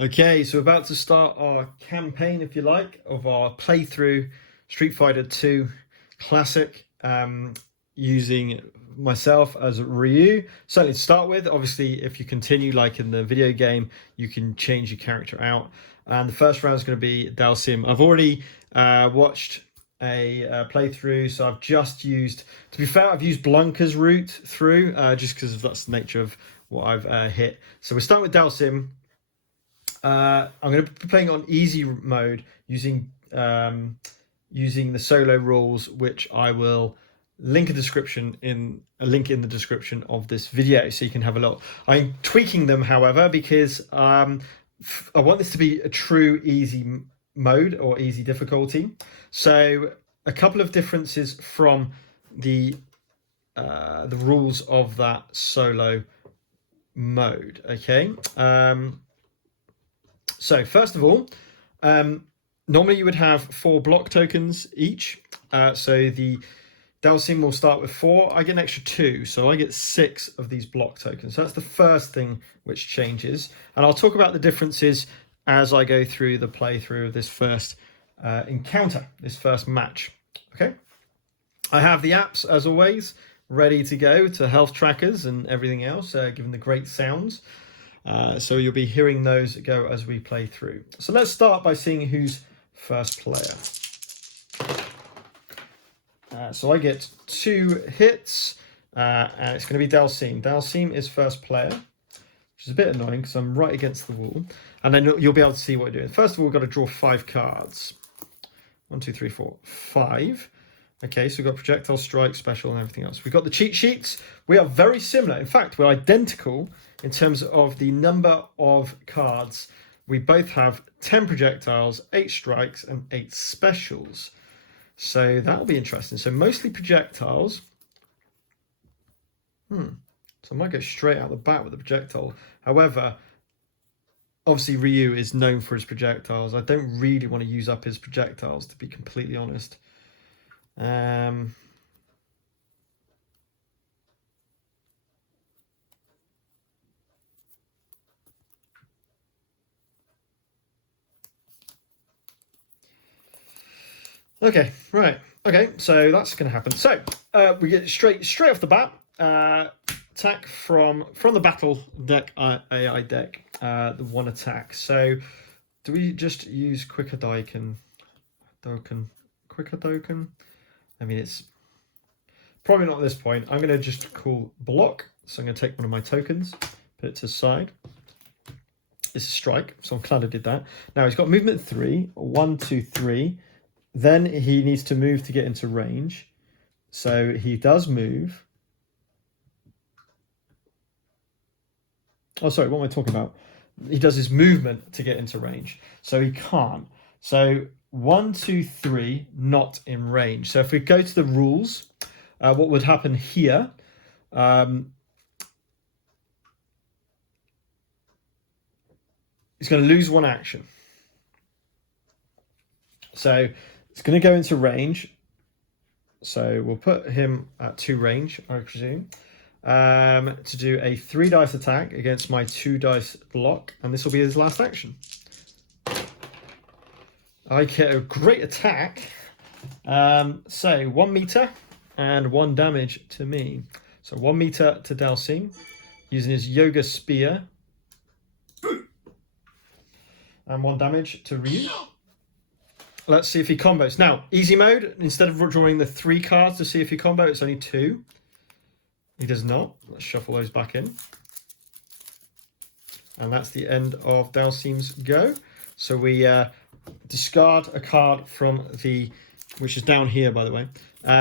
Okay, so we're about to start our campaign, if you like, of our playthrough Street Fighter 2 Classic, using myself as Ryu. Certainly to start with. Obviously, if you continue like in the video game, you can change your character out. And the first round is going to be Dhalsim. I've already watched a playthrough, so I've just used, to be fair, I've used Blanca's route through, just because that's the nature of what I've hit. So we're starting with Dhalsim. I'm going to be playing on easy mode using the solo rules, which I will link in the description of this video, so you can have a look. I'm tweaking them, however, because I want this to be a true easy mode or easy difficulty. So a couple of differences from the rules of that solo mode. Okay. So first of all, normally you would have 4 block tokens each. So the Dhalsim will start with 4. I get an extra 2, so I get 6 of these block tokens. So that's the first thing which changes. And I'll talk about the differences as I go through the playthrough of this first encounter, this first match. Okay. I have the apps, as always, ready to go to health trackers and everything else, given the great sounds. So you'll be hearing those go as we play through. So let's start by seeing who's first player. So I get 2 hits, and it's going to be Dhalsim. Dhalsim is first player, which is a bit annoying because I'm right against the wall. And then you'll be able to see what we're doing. First of all, we've got to draw 5 cards. 1, 2, 3, 4, 5. Okay, so we've got projectile, strike, special, and everything else. We've got the cheat sheets. We are very similar. In fact, we're identical in terms of the number of cards. We both have 10 projectiles, 8 strikes, and 8 specials. So that'll be interesting. So mostly projectiles. So I might go straight out the bat with the projectile. However, obviously Ryu is known for his projectiles. I don't really want to use up his projectiles, to be completely honest. Okay, right. Okay, so that's going to happen. So we get straight off the bat. Attack from the battle deck, AI deck. The 1 attack. So do we just use Quicker Doken? Quicker Doken? I mean, it's probably not at this point. I'm going to just call block. So I'm going to take one of my tokens, put it to the side. It's a strike, so I'm glad I did that. Now he's got movement 3. 1, 2, 3. Then he needs to move to get into range. So he does move. Oh, sorry, what am I talking about? He does his movement to get into range. So he can't. So 1, 2, 3, not in range. So if we go to the rules, what would happen here? He's going to lose 1 action. So it's going to go into range. So we'll put him at 2 range, I presume, to do a 3 dice attack against my 2 dice block, and this will be his last action. I get a great attack. So 1 meter and 1 damage to me. So 1 meter to Dhalsim using his Yoga Spear, and 1 damage to Ryu. Let's see if he combos. Now, easy mode, instead of drawing the 3 cards to see if he combo, it's only 2. He does not. Let's shuffle those back in. And that's the end of Dhalsim's go. So we discard a card from the, which is down here, by the way.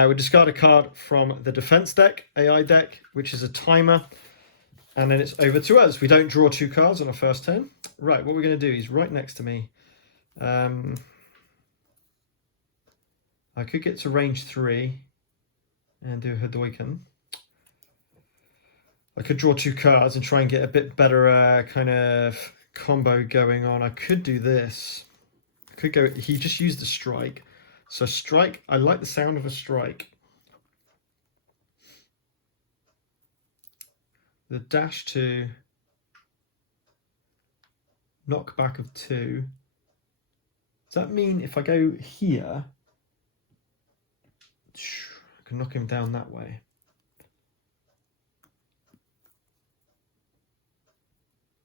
We discard a card from the defense deck, AI deck, which is a timer. And then it's over to us. We don't draw 2 cards on our first turn. Right, what we're going to do, he's right next to me. I could get to range 3 and do Hadouken. I could draw 2 cards and try and get a bit better kind of combo going on. I could do this. I could go, he just used the strike. So strike, I like the sound of a strike. The dash 2. knockback of 2. Does that mean if I go here, I can knock him down that way?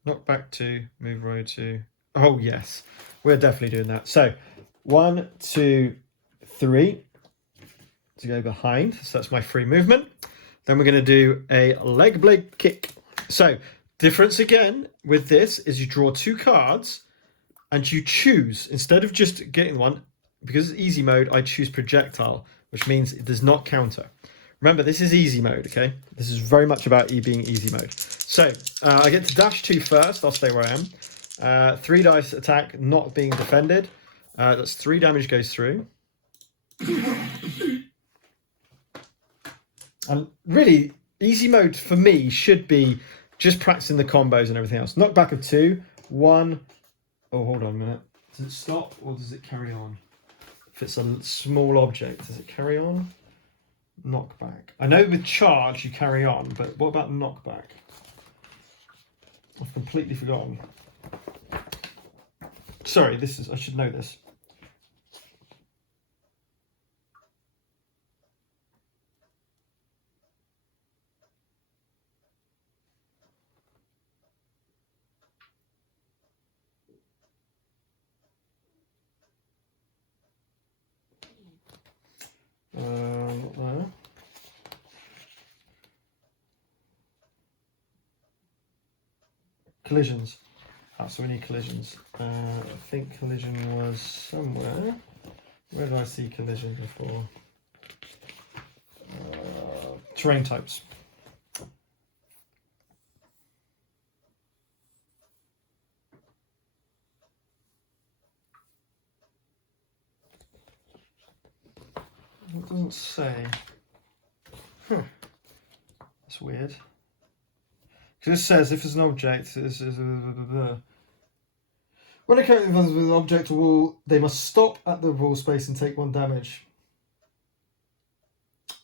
Knockback 2, move row 2. Oh yes, we're definitely doing that. So 1, 2, 3 to go behind. So that's my free movement. Then we're going to do a leg blade kick. So difference again with this is you draw 2 cards and you choose, instead of just getting one, because it's easy mode, I choose projectile, which means it does not counter. Remember, this is easy mode, okay? This is very much about being easy mode. So I get to dash 2 first. I'll stay where I am. 3 dice attack, not being defended. That's 3 damage goes through. And really, easy mode for me should be just practicing the combos and everything else. Knockback of 2, 1. Oh, hold on a minute. Does it stop or does it carry on? If it's a small object, does it carry on? Knockback. I know with charge you carry on, but what about knockback? I've completely forgotten. Sorry, I should know this. Not there. Collisions. So we need collisions. I think collision was somewhere. Where did I see collision before? Terrain types. It doesn't say. Huh. That's weird. Because it says if it's an object, when a character advances with an object or wall, they must stop at the wall space and take 1 damage.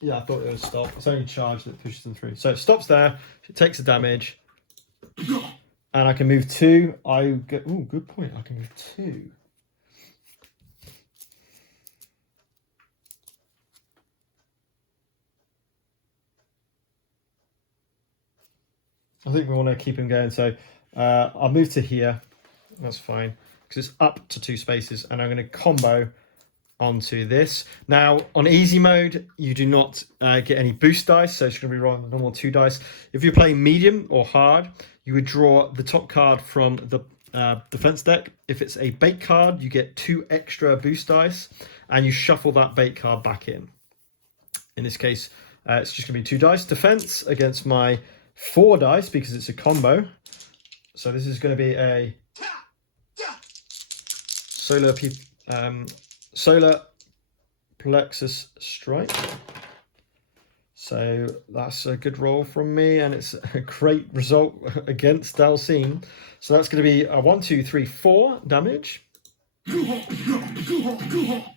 Yeah, I thought it would stop. It's only charge that pushes them through. So it stops there, it takes a damage, and I can move 2. Oh, good point. I can move 2. I think we want to keep him going. So I'll move to here. That's fine because it's up to 2 spaces, and I'm going to combo onto this. Now on easy mode you do not get any boost dice, so it's going to be rolling the normal 2 dice. If you're playing medium or hard, you would draw the top card from the defense deck. If it's a bait card, you get 2 extra boost dice and you shuffle that bait card back in. In this case it's just going to be 2 dice defense against my 4 dice because it's a combo. So this is going to be a solar plexus strike. So that's a good roll from me, and it's a great result against Dhalsim. So that's going to be a 1, 2, 3, 4 damage.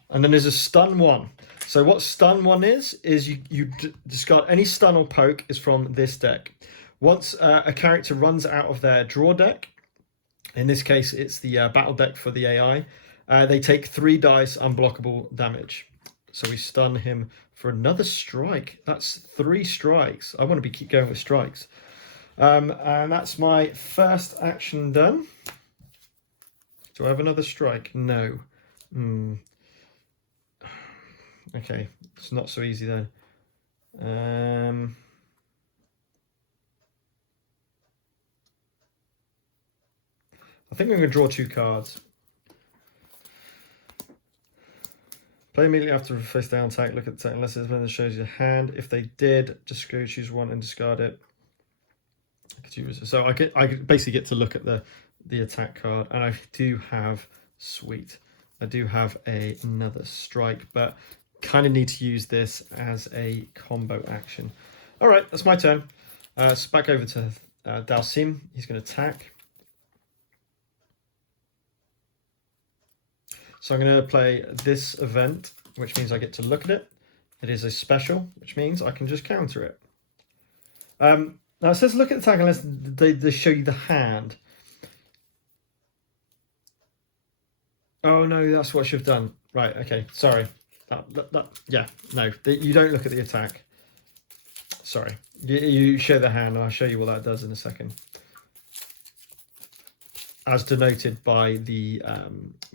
And then there's a stun 1. So what stun 1 is you discard any stun or poke is from this deck. Once a character runs out of their draw deck, in this case it's the battle deck for the AI, they take 3 dice unblockable damage. So we stun him for another strike. That's 3 strikes. I want to keep going with strikes. And that's my first action done. Do I have another strike? No. Okay, it's not so easy then. I think I'm going to draw 2 cards. Play immediately after a face down attack. Look at the attack unless it's when it shows your hand. If they did, just go choose 1 and discard it. So I basically get to look at the attack card, and I do have I do have another strike, but kind of need to use this as a combo action. All right, that's my turn. So back over to Dhalsim. He's going to attack. So I'm going to play this event, which means I get to look at it. It is a special, which means I can just counter it. Now it says look at the attack unless they show you the hand. Oh no, that's what I should have done. Right, okay, sorry. Yeah, no, you don't look at the attack. Sorry. You show the hand, and I'll show you what that does in a second. As denoted by the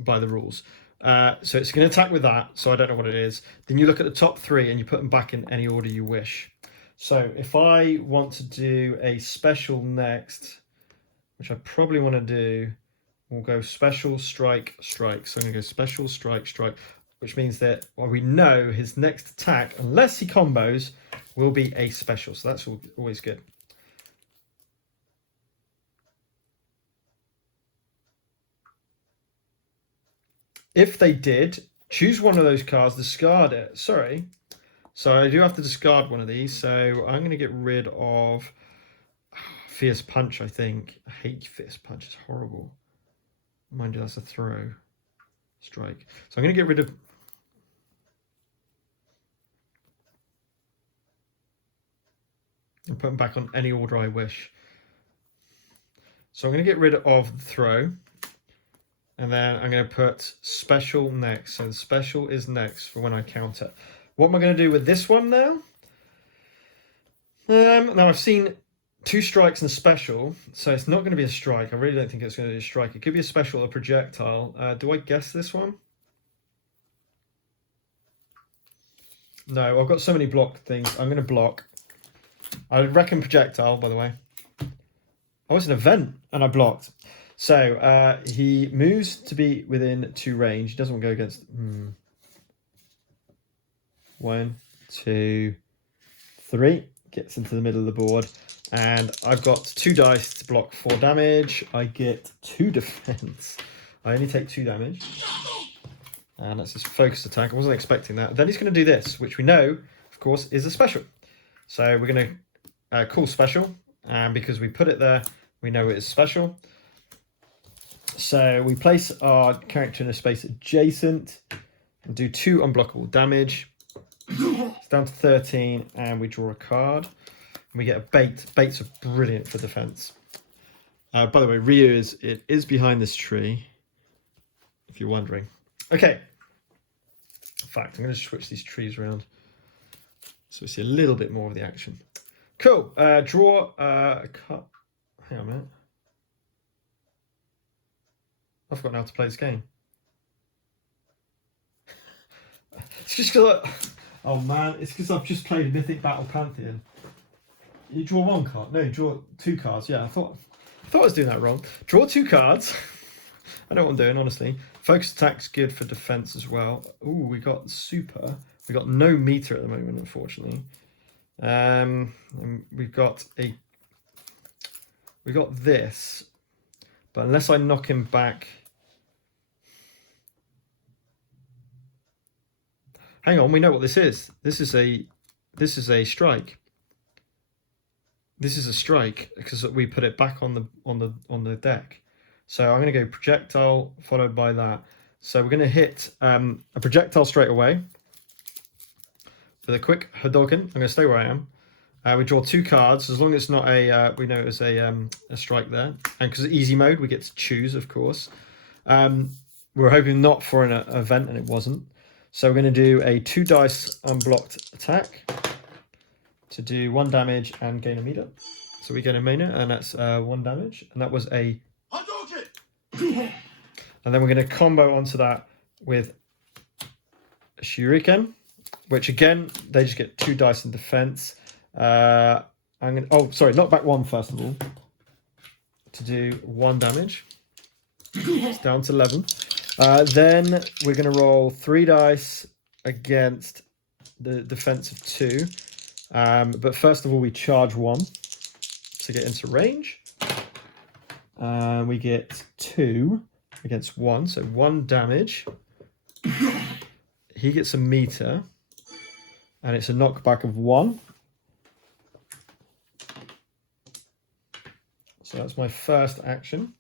rules. So it's going to attack with that, so I don't know what it is. Then you look at the top three and you put them back in any order you wish. So if I want to do a special next, which I probably want to do, we'll go special, strike, strike. So I'm going to go special, strike, strike, which means that we know his next attack, unless he combos, will be a special. So that's always good. If they did, choose one of those cards, discard it. Sorry. So I do have to discard one of these. So I'm going to get rid of Fierce Punch, I think. I hate Fierce Punch. It's horrible. Mind you, that's a throw. Strike. So I'm going to get rid of... and put them back on any order I wish. So I'm going to get rid of the throw. And then I'm going to put special next. So the special is next for when I counter. What am I going to do with this one now? Now I've seen 2 strikes and a special, so it's not going to be a strike. I really don't think it's going to be a strike. It could be a special or a projectile. Do I guess this one? No, I've got so many block things. I'm going to block. I reckon projectile, by the way. Oh, it's an event, and I blocked. So he moves to be within 2 range. He doesn't want to go against... 1, 2, 3. Gets into the middle of the board. And I've got 2 dice to block 4 damage. I get 2 defense. I only take 2 damage. And that's his focus attack. I wasn't expecting that. Then he's going to do this, which we know, of course, is a special. So we're going to call special. And because we put it there, we know it is special. So we place our character in a space adjacent and do 2 unblockable damage. It's down to 13, and we draw a card. And we get a bait. Baits are brilliant for defense. By the way, Ryu is behind this tree, if you're wondering. Okay. In fact, I'm going to switch these trees around so we see a little bit more of the action. Cool. Draw a card. Hang on a minute. I've forgotten how to play this game. It's just because oh man, it's because I've just played Mythic Battle Pantheon. You draw 1 card. No, you draw 2 cards. Yeah, I thought I was doing that wrong. Draw 2 cards. I know what I'm doing, honestly. Focus attack's good for defense as well. Ooh, we got super. We got no meter at the moment, unfortunately. And we got this, but unless I knock him back. Hang on, we know what this is. This is a strike. This is a strike because we put it back on the deck. So I'm going to go projectile followed by that. So we're going to hit a projectile straight away with a quick Hadouken. I'm going to stay where I am. We draw 2 cards as long as it's not a. We know it's a strike there, and because it's easy mode, we get to choose, of course. We're hoping not for an event, and it wasn't. So we're going to do a 2 dice unblocked attack to do 1 damage and gain a meter. So we gain a meter, and that's 1 damage. And that was a... And then we're going to combo onto that with a Shuriken, which again, they just get 2 dice in defense. I'm going to... Oh, sorry, knock back 1 first of all to do 1 damage. It's down to 11. Then we're going to roll 3 dice against the defense of 2. But first of all, we charge 1 to get into range. We get 2 against 1, so 1 damage. He gets a meter, and it's a knockback of 1. So that's my first action.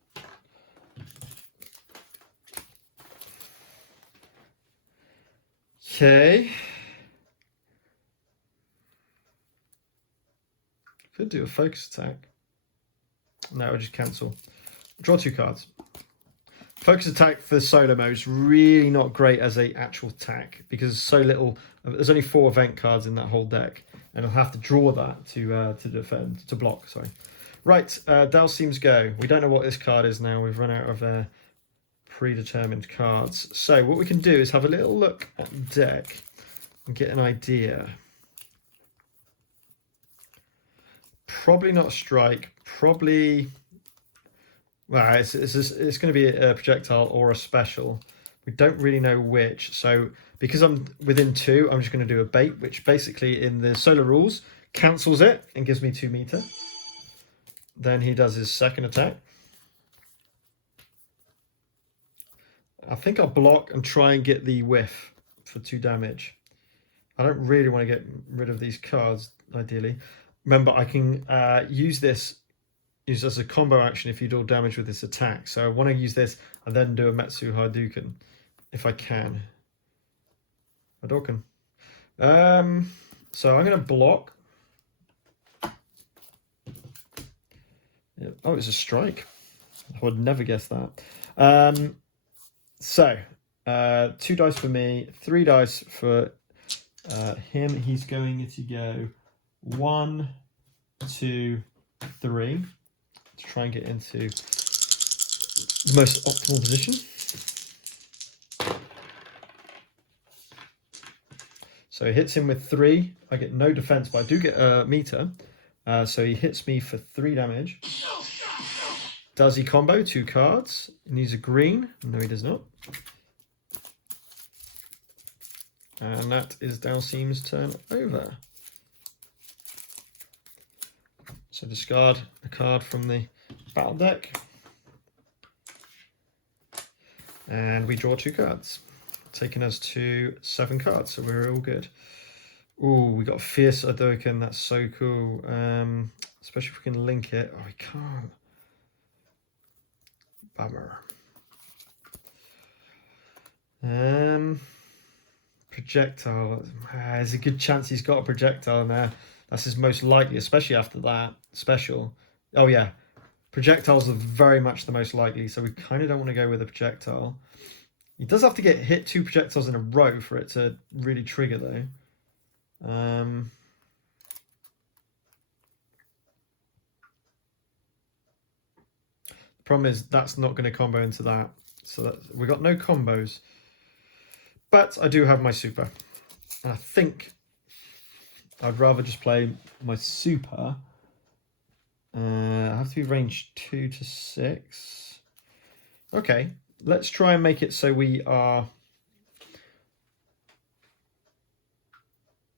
Okay. Could do a focus attack. No, I'll just cancel. Draw 2 cards. Focus attack for solo mode is really not great as a actual attack because there's so little. There's only 4 event cards in that whole deck, and I'll have to draw that to defend, to block. Sorry. Right, Dhalsim's go. We don't know what this card is now. We've run out of predetermined cards. So what we can do is have a little look at the deck and get an idea. Probably not strike. Probably. Well, it's going to be a projectile or a special. We don't really know which. So because I'm within 2, I'm just going to do a bait, which basically in the solo rules cancels it and gives me 2 meter. Then he does his second attack. I think I'll block and try and get the whiff for 2 damage. I don't really want to get rid of these cards, ideally. Remember, I can use this as a combo action if you do damage with this attack. So I want to use this and then do a Metsu Hadouken, if I can. Hadouken. So I'm going to block. Yeah. Oh, it's a strike. I would never guess that. So 2 dice for me, 3 dice for him. He's going to go 1, 2, 3 to try and get into the most optimal position. So he hits him with 3. I get no defense, but I do get a meter. So he hits me for 3 damage. Does he combo 2 cards? He needs a green. No, he does not. And that is Dhalsim's turn over. So discard a card from the battle deck. And we draw 2 cards, taking us to 7 cards, so we're all good. Ooh, we got Fierce Hadouken, that's so cool. Especially if we can link it. Oh, we can't. Bummer. Projectile. There's a good chance he's got a projectile in there. That's his most likely, especially after that special. Oh yeah, projectiles are very much the most likely, so we kind of don't want to go with a projectile. He does have to get hit 2 projectiles in a row for it to really trigger, though. The problem is that's not going to combo into that, so we got no combos. But I do have my super, and I think I'd rather just play my super. I have to be range 2 to 6. Okay, let's try and make it so we are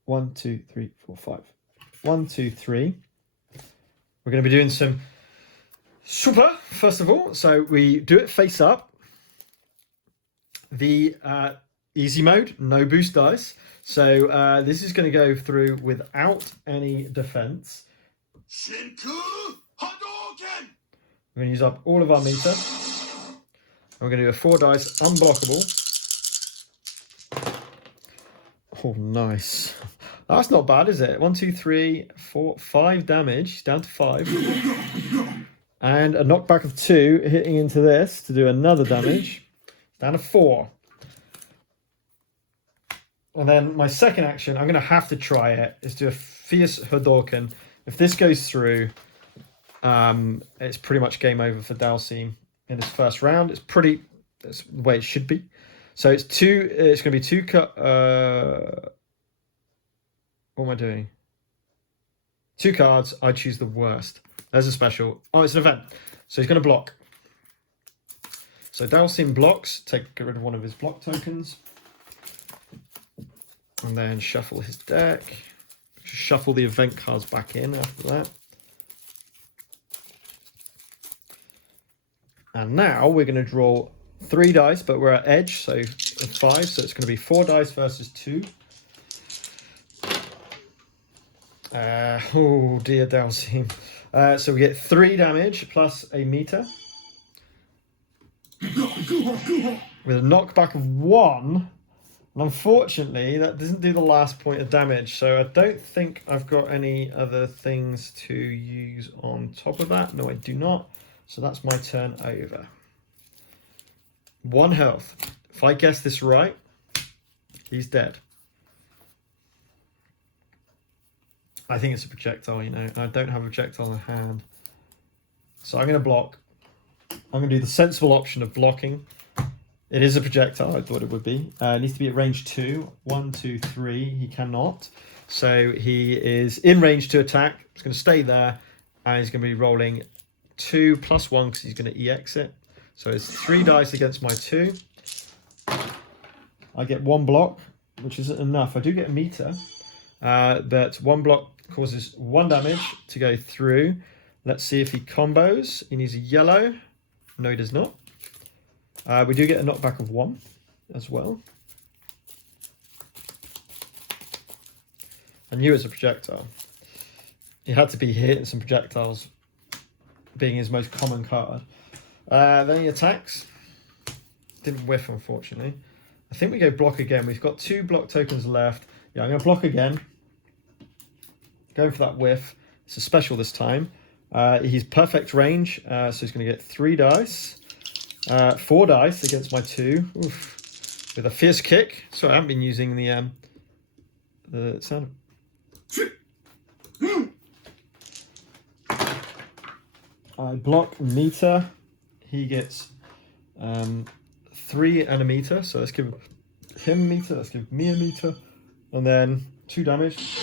1, 2, 3, 4, 5. 1, 2, 3. We're going to be doing some super first of all. So we do it face up. The easy mode, no boost dice. So this is going to go through without any defense. We're going to use up all of our meter. And we're going to do a 4 dice unblockable. Oh, nice. That's not bad, is it? 1, 2, 3, 4, 5 damage. Down to 5. And a knockback of 2 hitting into this to do another damage. Down to 4. And then my second action, I'm going to have to try it, is do a Fierce Hadouken. If this goes through, it's pretty much game over for Dhalsim in his first round. That's the way it should be. So it's going to be 2 cut. What am I doing? 2 cards. I choose the worst. There's a special. Oh, it's an event. So he's going to block. So Dhalsim blocks. Get rid of one of his block tokens. And then shuffle his deck. Shuffle the event cards back in after that. And now we're going to draw 3 dice, but we're at edge, so 5. So it's going to be 4 dice versus 2. Oh dear, Dhalsim. So we get 3 damage plus a meter. With a knockback of 1. And unfortunately, that doesn't do the last point of damage. So I don't think I've got any other things to use on top of that. No, I do not. So that's my turn over. 1 health. If I guess this right, he's dead. I think it's a projectile, you know. I don't have a projectile in hand. So I'm going to block. I'm going to do the sensible option of blocking. It is a projectile, I thought it would be. It needs to be at range 2. 1, 2, 3. He cannot. So he is in range to attack. He's going to stay there. And he's going to be rolling 2 plus 1 because he's going to EX it. So it's 3 dice against my 2. I get 1 block, which isn't enough. I do get a meter. But 1 block causes 1 damage to go through. Let's see if he combos. He needs a yellow. No, he does not. We do get a knockback of 1 as well. I knew it was a projectile. He had to be hitting some projectiles, being his most common card. Then he attacks. Didn't whiff, unfortunately. I think we go block again. We've got 2 block tokens left. Yeah, I'm going to block again. Going for that whiff. It's a special this time. He's perfect range, so he's going to get 3 dice. 4 dice against my 2. Oof. With a fierce kick. So I haven't been using the sound. I block meter. He gets 3 and a meter. So let's give him a meter. Let's give me a meter. And then 2 damage.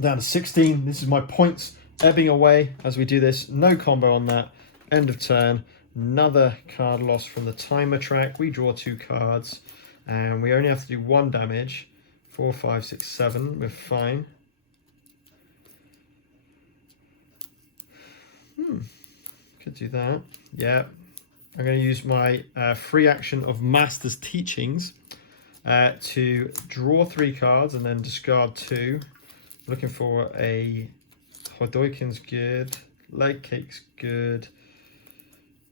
Down to 16. This is my points ebbing away as we do this. No combo on that. End of turn. Another card loss from the timer track. We draw 2 cards. And we only have to do 1 damage. 4, 5, 6, 7. We're fine. Could do that. Yeah. I'm going to use my free action of Master's Teachings to draw 3 cards and then discard 2. Looking for a Hodoikin's good. Leg Cake's good.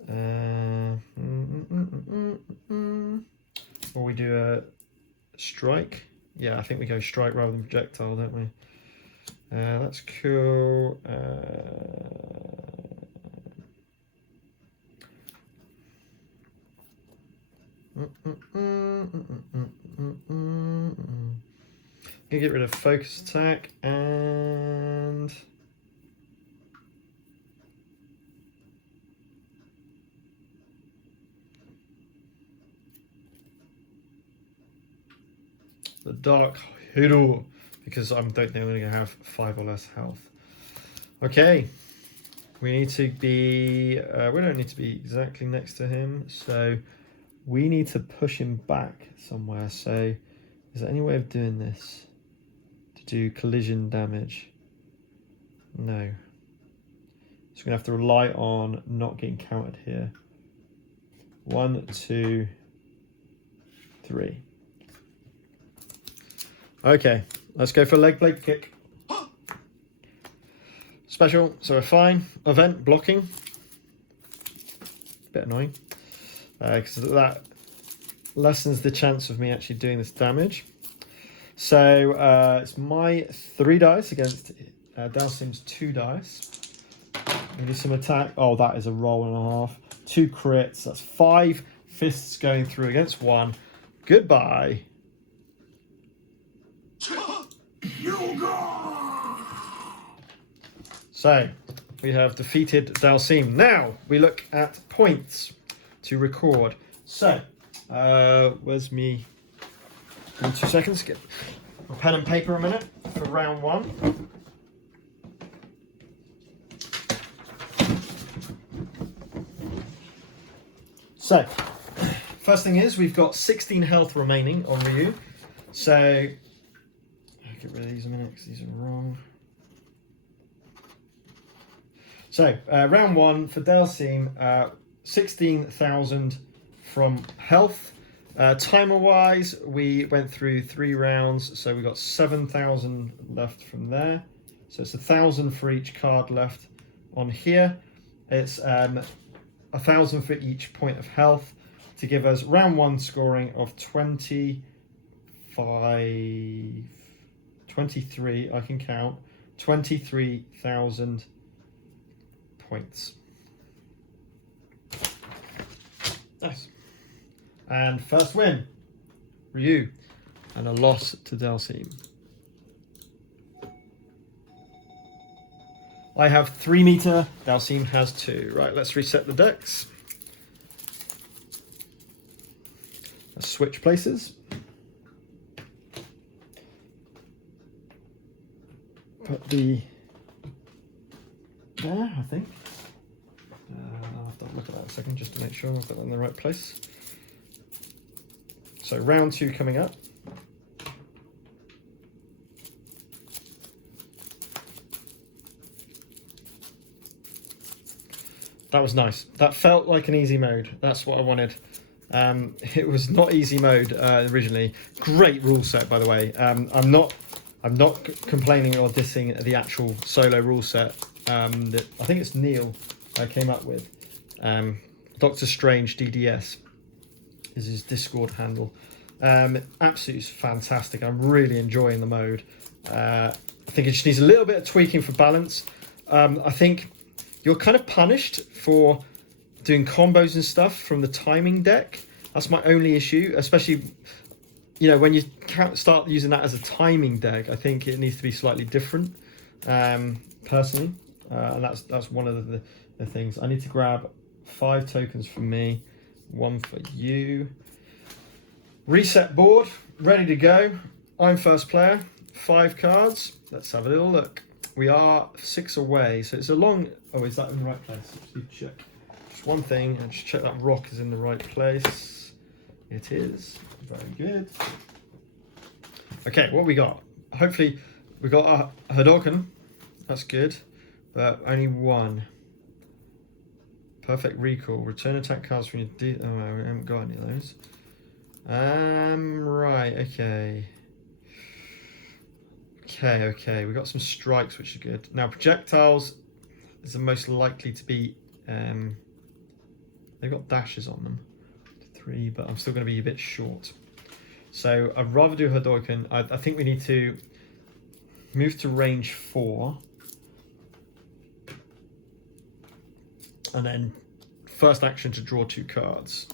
Or we do a strike. Yeah, I think we go strike rather than projectile, don't we? That's cool. Gonna get rid of focus attack and the dark hero because I don't think I'm going to have 5 or less health. Okay, we need to be. We don't need to be exactly next to him, so we need to push him back somewhere. So, is there any way of doing this? To do collision damage? No. So we're going to have to rely on not getting countered here. 1, 2, 3. Okay, let's go for leg blade kick. Special, so we're fine. Event blocking. Bit annoying. Because that lessens the chance of me actually doing this damage. So it's my 3 dice against Dhalsim's 2 dice. We do some attack. Oh, that is a roll and a half. 2 crits. That's 5 fists going through against 1. Goodbye. So we have defeated Dhalsim. Now we look at points to record. So where's me? Give me 2 seconds. Get my pen and paper a minute for round 1. So first thing is we've got 16 health remaining on Ryu. So I'll get rid of these a minute because these are wrong. So round 1 for Dhalsim, 16,000 from health. Timer wise, we went through 3 rounds, so we got 7,000 left from there. So it's 1,000 for each card left on here. It's 1,000 for each point of health to give us round 1 scoring of 23. I can count 23,000 points. Nice. And first win, Ryu. And a loss to Dhalsim. I have 3 meter, Dhalsim has 2. Right, let's reset the decks. Let's switch places. Put the there, I think. I'll have to look at that a second just to make sure I've got that in the right place. So round 2 coming up. That was nice. That felt like an easy mode. That's what I wanted. It was not easy mode originally. Great rule set, by the way. I'm not complaining or dissing the actual solo rule set that I think it's Neil came up with. Doctor Strange DDS is his Discord handle. Absolutely fantastic. I'm really enjoying the mode. I think it just needs a little bit of tweaking for balance. I think you're kind of punished for doing combos and stuff from the timing deck. That's my only issue, especially, you know, when you can't start using that as a timing deck. I think it needs to be slightly different, personally, and that's one of the things. I need to grab 5 tokens for me, 1 for you. Reset board, ready to go. I'm first player, 5 cards. Let's have a little look. We are 6 away, so it's a long... Oh, is that in the right place? Let's check. Just one thing, and just check that rock is in the right place. It is. Very good. Okay, what we got? Hopefully, we got a Hadouken. That's good, but only 1. Perfect recall. Return attack cards from your... Oh, we haven't got any of those. Right, okay. Okay, we got some strikes, which are good. Now, projectiles is the most likely to be... they've got dashes on them. 3, but I'm still going to be a bit short. So, I'd rather do Hadouken. I think we need to move to range 4. And then, first action to draw 2 cards.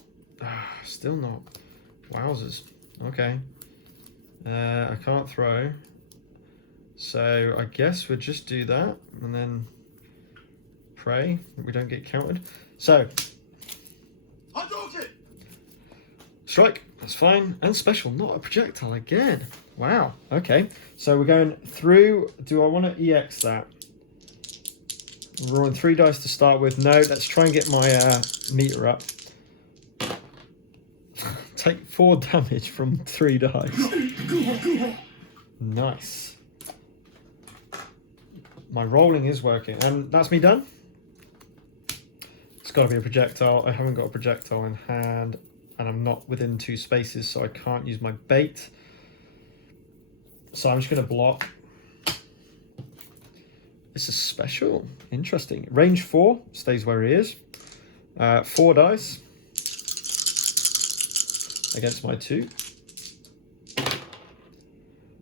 Still not. Wowzers. Okay. I can't throw. So I guess we'll just do that and then pray that we don't get countered. So strike, that's fine. And special, not a projectile again. Wow. Okay. So we're going through. Do I want to EX that? We're rolling 3 dice to start with. No, let's try and get my meter up. Take 4 damage from 3 dice. Nice. My rolling is working, and that's me done. It's got to be a projectile. I haven't got a projectile in hand, and I'm not within 2 spaces, so I can't use my bait. So I'm just going to block. This is special. Interesting. Range 4 stays where he is. 4 dice against my 2.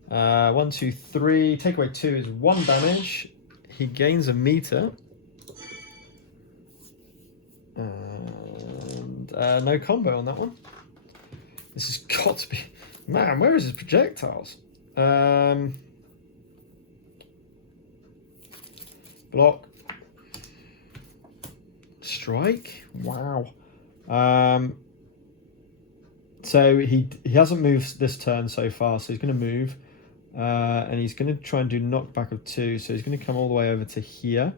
1, 2, 3. Take away 2 is 1 damage. He gains a meter. And no combo on that one. This has got to be... Man, where is his projectiles? Block. Strike. Wow. So he hasn't moved this turn so far, so he's going to move. And he's going to try and do knockback of 2, so he's going to come all the way over to here.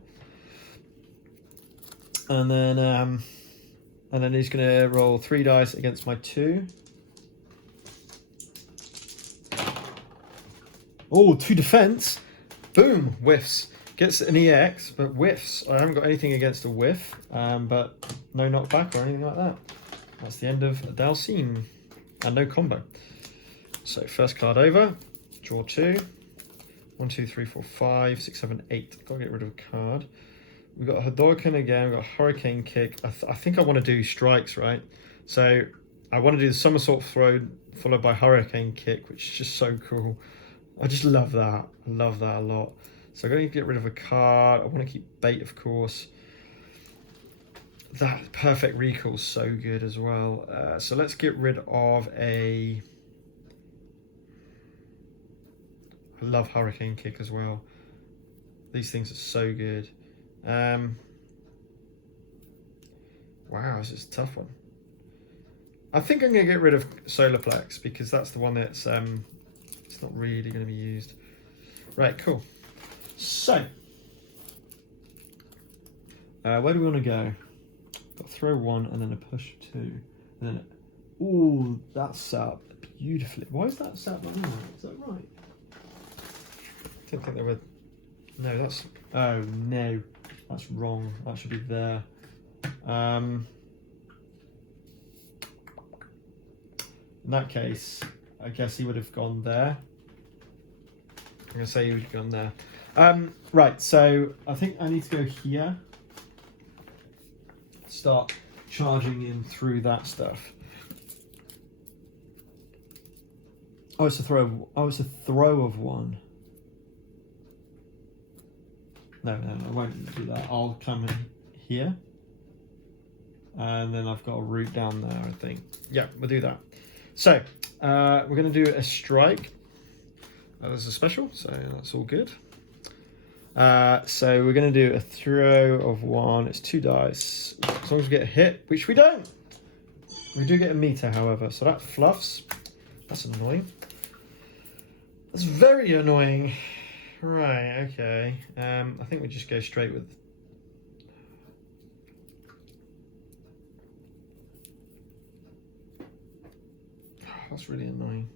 And then he's going to roll 3 dice against my 2. Oh, 2 defense. Boom, whiffs. Gets an EX, but whiffs. I haven't got anything against a whiff, but no knockback or anything like that. That's the end of Dhalsim. And no combo. So first card over. Draw 2. 1, 2, 3, 4, 5, 6, 7, 8. Got to get rid of a card. We've got Hadouken again. We've got Hurricane Kick. I think I want to do strikes, right? So I want to do the Somersault Throw followed by Hurricane Kick, which is just so cool. I just love that. I love that a lot. So I'm going to get rid of a card. I want to keep bait, of course. That perfect recall is so good as well. So let's get rid of a... I love Hurricane Kick as well. These things are so good. Wow, this is a tough one. I think I'm going to get rid of Solarplex because that's the one that's it's not really going to be used. Right, cool. So, where do we want to go? Got throw 1 and then a push 2. And then, ooh, that's set up beautifully. Why is that set up like that? Is that right? I didn't think there were... No, that's... Oh, no. That's wrong. That should be there. In that case, I guess he would have gone there. I'm going to say he would have gone there. Right, so I think I need to go here. Start charging in through that stuff. Oh, it's a throw. Oh, it's a throw of 1. No, I won't do that. I'll come in here. And then I've got a route down there, I think. Yeah, we'll do that. So, we're going to do a strike. There's a special, so that's all good. So we're going to do a throw of 1. It's 2 dice. As long as we get a hit, which we don't. We do get a meter, however, so that fluffs. That's annoying. That's very annoying. Right, okay. I think we just go straight with... That's really annoying.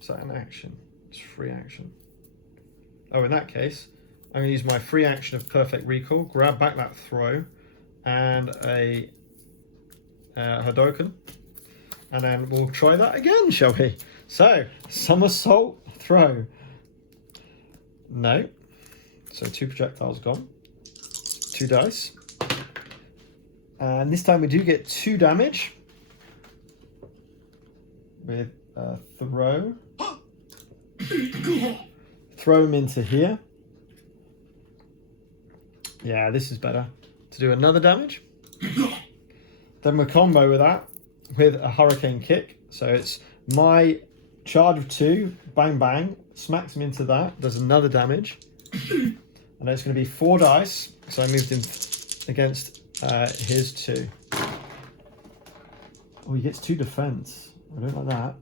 Is that an action? It's free action. Oh, in that case, I'm going to use my free action of Perfect Recall, grab back that throw, and a Hadouken. And then we'll try that again, shall we? So, somersault, throw. No. So 2 projectiles gone. 2 dice. And this time we do get 2 damage. With a throw. Throw him into here. Yeah, this is better. To do another damage. Then we combo with that with a Hurricane Kick. So it's my charge of 2, bang bang, smacks him into that, does another damage. And it's going to be 4 dice, so I moved him against his 2. Oh, he gets 2 defense. I don't like that.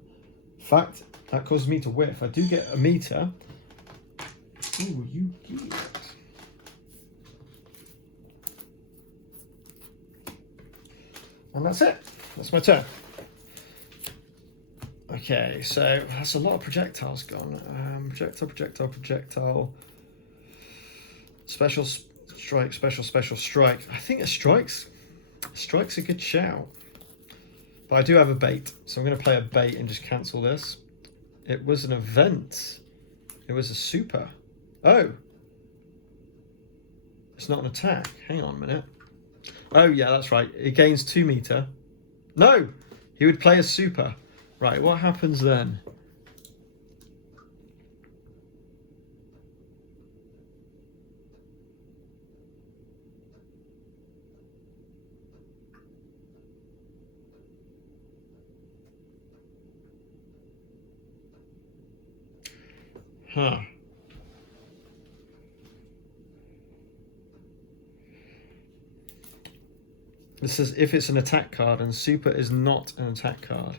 In fact, that causes me to whiff. I do get a meter. Ooh, you get. And that's it. That's my turn. Okay, so that's a lot of projectiles gone. Projectile. Special strike, special strike. I think a strike's a good shout. But I do have a bait, so I'm going to play a bait and just cancel this. It was an event. It was a super. Oh. It's not an attack. Hang on a minute. Oh, yeah, that's right. It gains 2 meter. No! He would play a super. Right, what happens then? Huh. This says if it's an attack card, and super is not an attack card.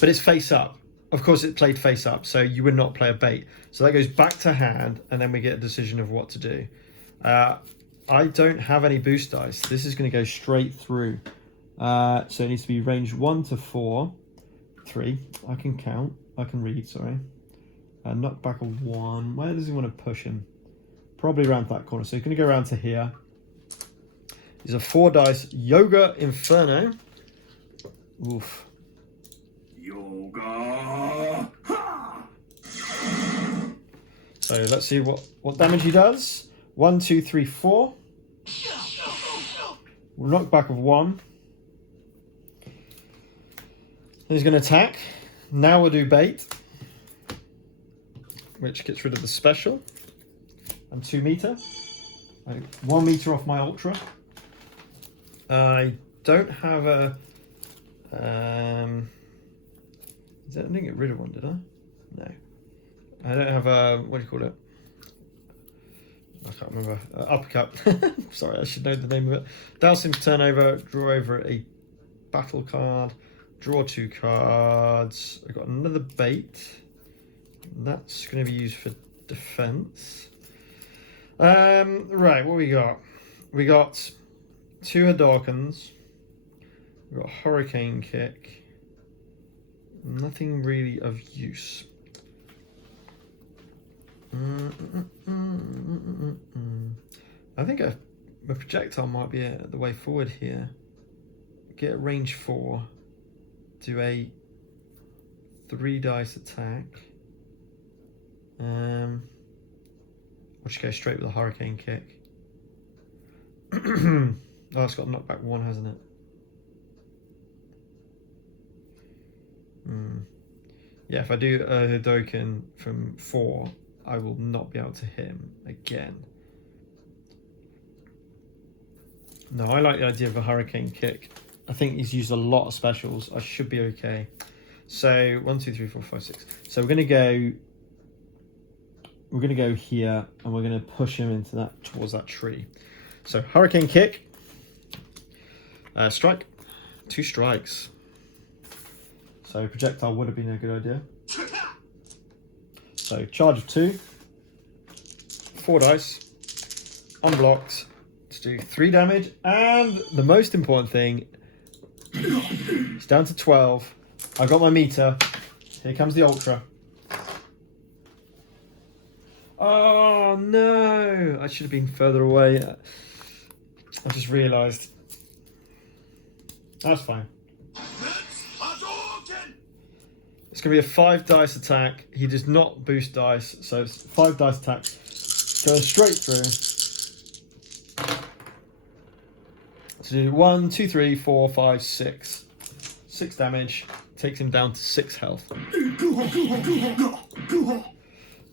But it's face up. Of course, it played face up, so you would not play a bait. So that goes back to hand, and then we get a decision of what to do. I don't have any boost dice. This is going to go straight through. So it needs to be range 1 to 4. 3. I can count. I can read, sorry. Knockback of 1. Where does he want to push him? Probably around that corner. So he's going to go around to here. These are 4 dice. Yoga Inferno. Oof. Yoga. So let's see what damage he does. 1, 2, 3, 4. Knockback of 1. He's going to attack. Now we'll do bait, which gets rid of the special. and 2 meter. 1 meter off my ultra. I don't have a. I didn't get rid of one, did I? No. I don't have a. What do you call it? I can't remember. Uppercut. Sorry, I should know the name of it. Dhalsim turnover. Draw over a battle card. Draw 2 cards. I've got another bait. That's going to be used for defense. Right, what we got? We got 2 Hadokens. We got Hurricane Kick. Nothing really of use. I think a projectile might be the way forward here. Get a range 4. Do a 3 dice attack. Or just go straight with a Hurricane Kick. Oh, it's got knockback 1, hasn't it? Yeah, if I do a Hadoken from 4, I will not be able to hit him again. No, I like the idea of a Hurricane Kick. I think he's used a lot of specials. I should be okay. So 1, 2, 3, 4, 5, 6. So we're gonna go here, and we're gonna push him into that towards that tree. So Hurricane Kick. Strike. 2 strikes. So projectile would have been a good idea. So charge of 2. 4 dice. Unblocked. To do 3 damage. And the most important thing, it's down to 12. I've got my meter. Here comes the ultra. Oh no! I should have been further away. I just realised. That's fine. It's going to be a 5 dice attack. He does not boost dice, so it's 5 dice attack. Going straight through. To do 1, 2, 3, 4, 5, 6. 6 damage. Takes him down to 6 health. What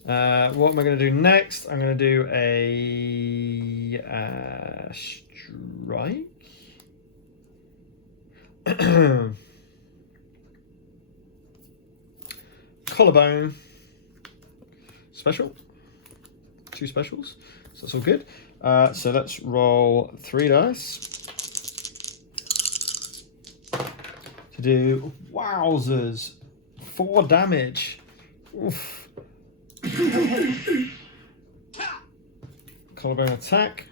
am I going to do next? I'm going to do a strike. Collarbone. Special. 2 specials. So that's all good. So let's roll 3 dice. To do, wowzers, 4 damage. Oof. Collarbone attack.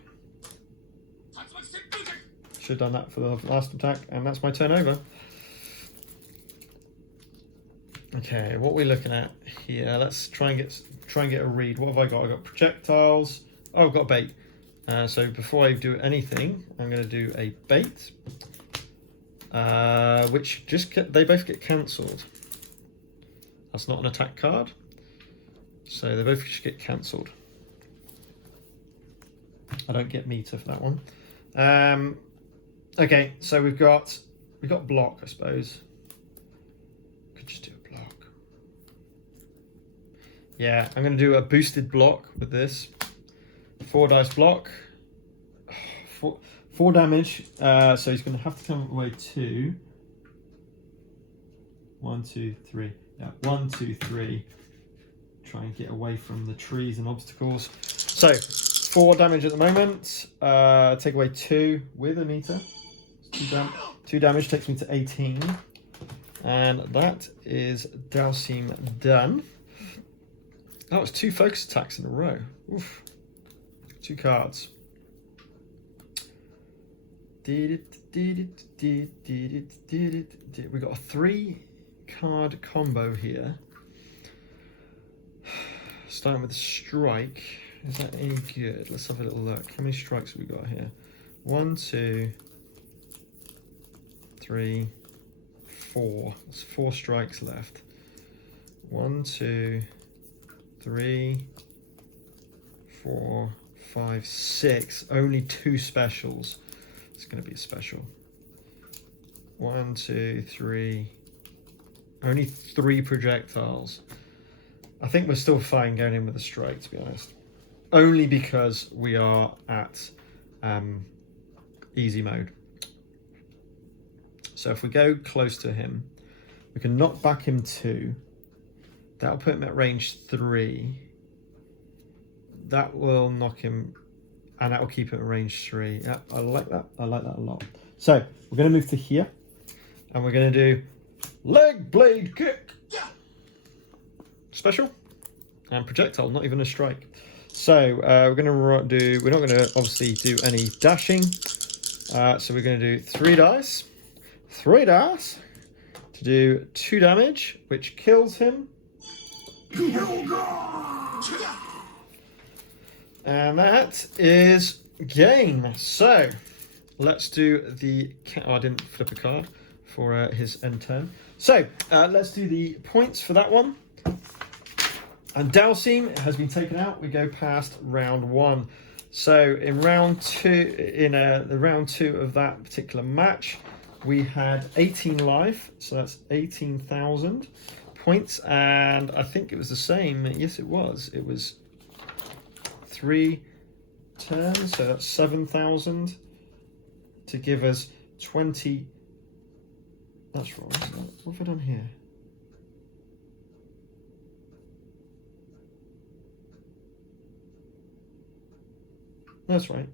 Should have done that for the last attack, and that's my turn over. Okay, what are we looking at here? Let's try and get a read. What have I got? I got projectiles. Oh, I've got bait. So before I do anything, I'm going to do a bait, which they both get cancelled. That's not an attack card, so they both just get cancelled. I don't get meter for that one. Okay, so we've got block, I suppose. Could just do a block. Yeah, I'm going to do a boosted block with this. 4 dice block. 4 damage. So he's going to have to come away 2. 1, 2, 3. Yeah, 1, 2, 3. Try and get away from the trees and obstacles. So 4 damage at the moment. Take away 2 with a meter. 2 damage takes me to 18. And that is Dhalsim done. That was 2 focus attacks in a row. Oof. 2 cards. We got a 3 card combo here. Starting with a strike. Is that any good? Let's have a little look. How many strikes have we got here? 1, 2, 3, 4. There's 4 strikes left. 1, 2, 3, 4, 5, 6. Only 2 specials. It's going to be a special. 1, 2, 3. Only 3 projectiles. I think we're still fine going in with a strike, to be honest. only because we are at easy mode. So if we go close to him, we can knock back him 2. That'll put him at range 3. That will knock him, and that will keep him at range 3. Yeah, I like that. I like that a lot. So we're going to move to here, and we're going to do leg blade kick. Special and projectile, not even a strike. So we're going to do. We're not going to obviously do any dashing. So we're going to do 3 dice. 3 dice to do 2 damage, which kills him. And that is game. So let's do the. Oh, I didn't flip a card for his end turn. So let's do the points for that one. And Dhalsim has been taken out. We go past round 1. So in round 2, in the round 2 of that particular match, we had 18 life. So that's 18,000 points, and I think it was the same. Yes, it was. It was 3 turns, so that's 7,000 to give us 20. That's wrong. What have I done here? That's right.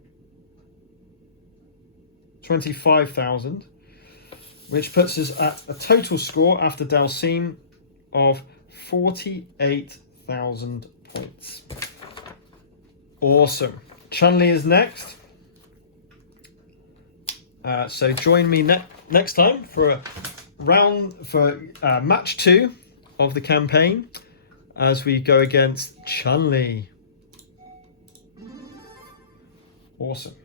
25,000, which puts us at a total score after Dhalsim of 48,000 points. Awesome. Chun-Li is next. So join me next time for match 2 of the campaign as we go against Chun-Li. Awesome.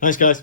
Thanks, guys.